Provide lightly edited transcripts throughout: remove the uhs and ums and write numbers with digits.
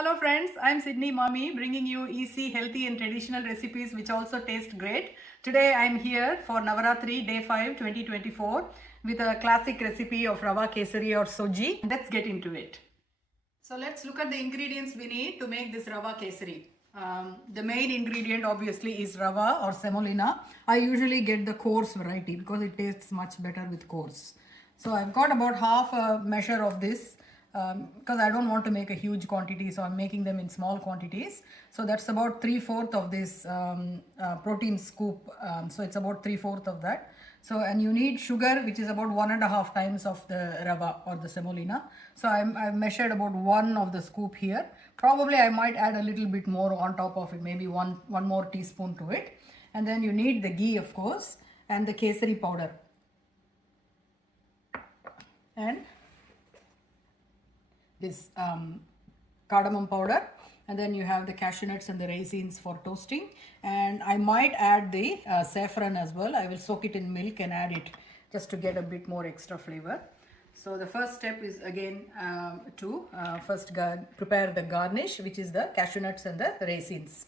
Hello friends, I'm Sydney Mami bringing you easy, healthy and traditional recipes which also taste great. Today I'm here for Navarathri Day 5 2024 with a classic recipe of Rava Kesari or Soji. Let's get into it. So let's look at the ingredients we need to make this Rava Kesari. The main ingredient obviously is Rava or semolina. I usually get the coarse variety because it tastes much better with coarse. So I've got about half a measure of this because I don't want to make a huge quantity, so I'm making them in small quantities. So that's about 3/4 of this protein scoop. So it's about 3/4 of that. So, and you need sugar, which is about 1.5 times of the rava or the semolina. So I've measured about 1 of the scoop here. Probably I might add a little bit more on top of it, maybe one more teaspoon to it. And then you need the ghee, of course, and the kesari powder. And this cardamom powder, and then you have the cashew nuts and the raisins for toasting, and I might add the saffron as well. I will soak it in milk and add it just to get a bit more extra flavor. So the first step is again to first prepare the garnish, which is the cashew nuts and the raisins.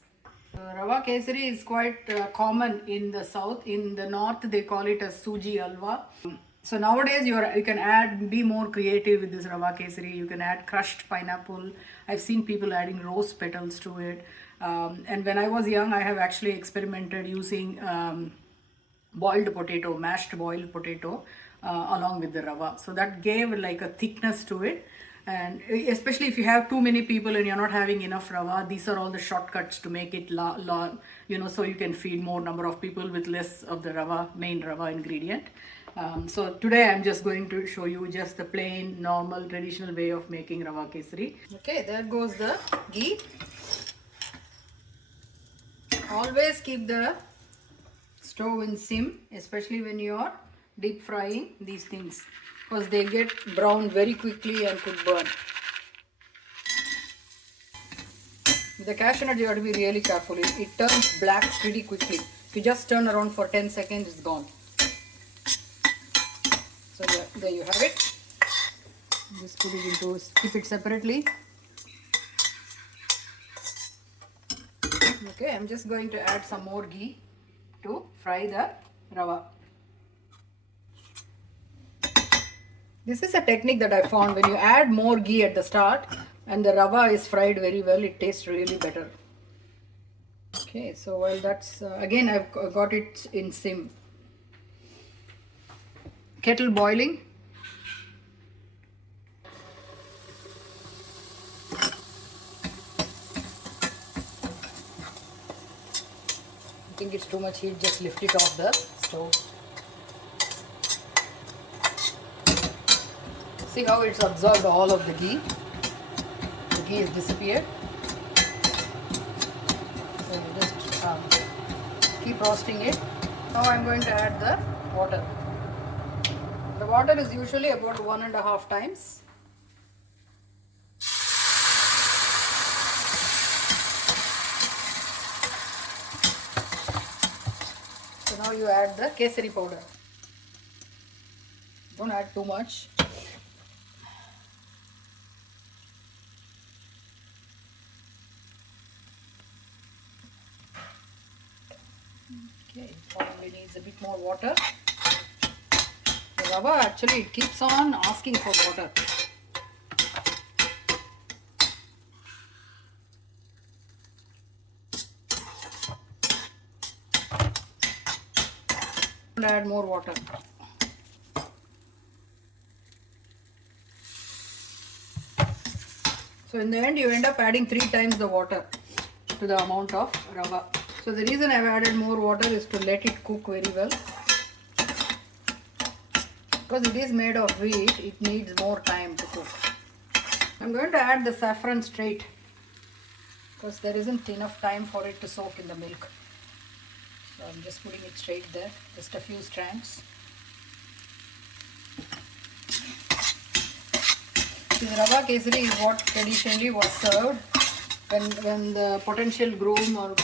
Rava Kesari is quite common in the south. In the north they call it as Suji Alwa. So nowadays you can be more creative with this Rava Kesari. You can add crushed pineapple. I've seen people adding rose petals to it. And when I was young, I have actually experimented using boiled potato, mashed boiled potato along with the rava. So that gave like a thickness to it. And especially if you have too many people and you're not having enough rava, these are all the shortcuts to make it so you can feed more number of people with less of the rava, main rava ingredient. So today I'm just going to show you just the plain, normal, traditional way of making Rava Kesari. Okay, there goes the ghee. Always keep the stove in sim, especially when you are deep frying these things, because they get brown very quickly and could burn. With the cashew nut you have to be really careful. It turns black pretty quickly. If you just turn around for 10 seconds, it's gone. So there you have it. Just put it into, keep it separately. Okay, I'm just going to add some more ghee to fry the rava. This is a technique that I found. When you add more ghee at the start and the rava is fried very well, it tastes really better. Okay, so while that's again I've got it in sim. Kettle boiling. I think it's too much heat, just lift it off the stove. See how it's absorbed all of the ghee. The ghee has disappeared. So you just keep roasting it. Now I'm going to add the water. The water is usually about 1.5 times. So now you add the kesari powder. Don't add too much. Okay, it probably needs a bit more water. The rava actually it keeps on asking for water. And add more water. So in the end you end up adding 3 times the water to the amount of rava. So the reason I've added more water is to let it cook very well. Because it is made of wheat, it needs more time to cook. I'm going to add the saffron straight because there isn't enough time for it to soak in the milk. So I'm just putting it straight there, just a few strands. The Rava Kesari is what traditionally was served when the potential groom or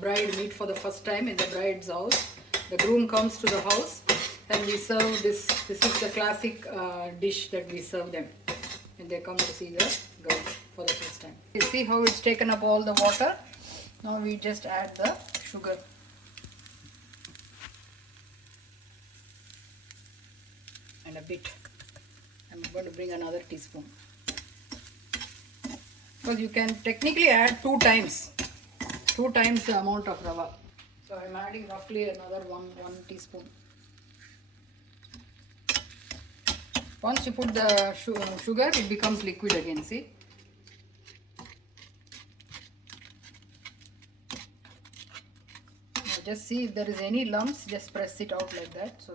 bride meet for the first time in the bride's house. The groom comes to the house and we serve this. This is the classic dish that we serve them when they come to see the girl for the first time. It's see how it's taken up all the water. Now we just add the sugar. And a bit. I'm going to bring another teaspoon. Because you can technically add 2 times the amount of rava. So I'm adding roughly another 1 teaspoon. Once you put the sugar, it becomes liquid again, see? Now just see if there is any lumps, just press it out like that so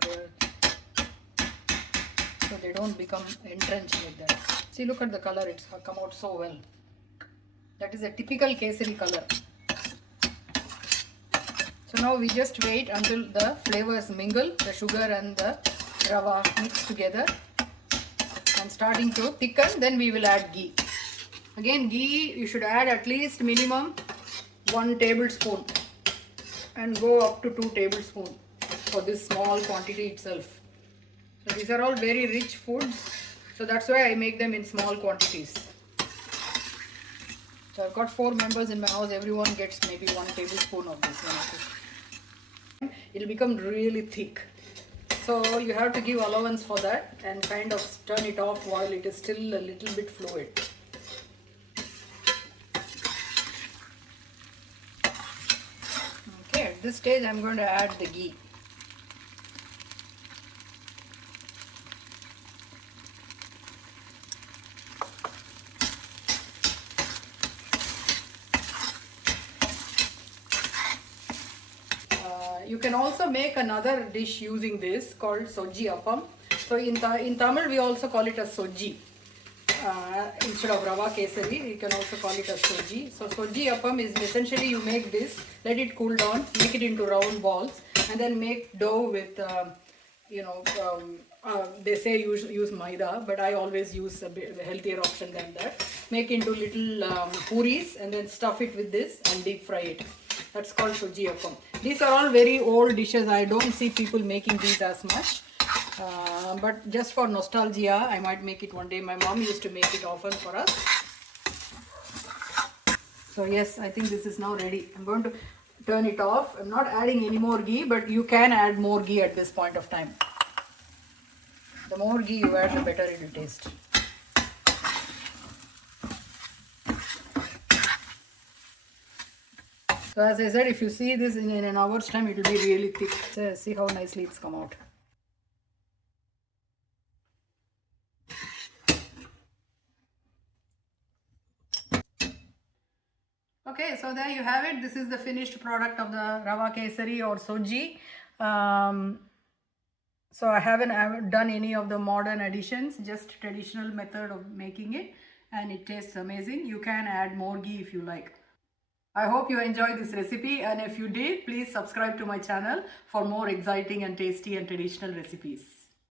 they don't become entrenched like that. See, look at the color, it's come out so well. That is a typical Kesari color. So now we just wait until the flavors mingle, the sugar and the rava mix together and starting to thicken, then we will add ghee. Again, ghee you should add at least minimum 1 tablespoon and go up to 2 tablespoons for this small quantity itself. So these are all very rich foods, so that's why I make them in small quantities. So I've got 4 members in my house, everyone gets maybe 1 tablespoon of this. It'll become really thick. So you have to give allowance for that and kind of turn it off while it is still a little bit fluid. Okay, at this stage I'm going to add the ghee. You can also make another dish using this called soji appam. So in Tamil we also call it as soji. Instead of rava kesari, you can also call it as soji. So soji appam is essentially you make this, let it cool down, make it into round balls, and then make dough with, they say use maida, but I always use a healthier option than that. Make into little puris and then stuff it with this and deep fry it. That's called soji appam. These are all very old dishes. I don't see people making these as much. But just for nostalgia, I might make it one day. My mom used to make it often for us. So yes, I think this is now ready. I'm going to turn it off. I'm not adding any more ghee, but you can add more ghee at this point of time. The more ghee you add, the better it will taste. So as I said, if you see this in an hour's time, it will be really thick. So see how nicely it's come out. Okay, so there you have it. This is the finished product of the Rava Kesari or soji. So I haven't done any of the modern additions, just traditional method of making it, and it tastes amazing. You can add more ghee if you like. I hope you enjoyed this recipe, and if you did, please subscribe to my channel for more exciting and tasty and traditional recipes.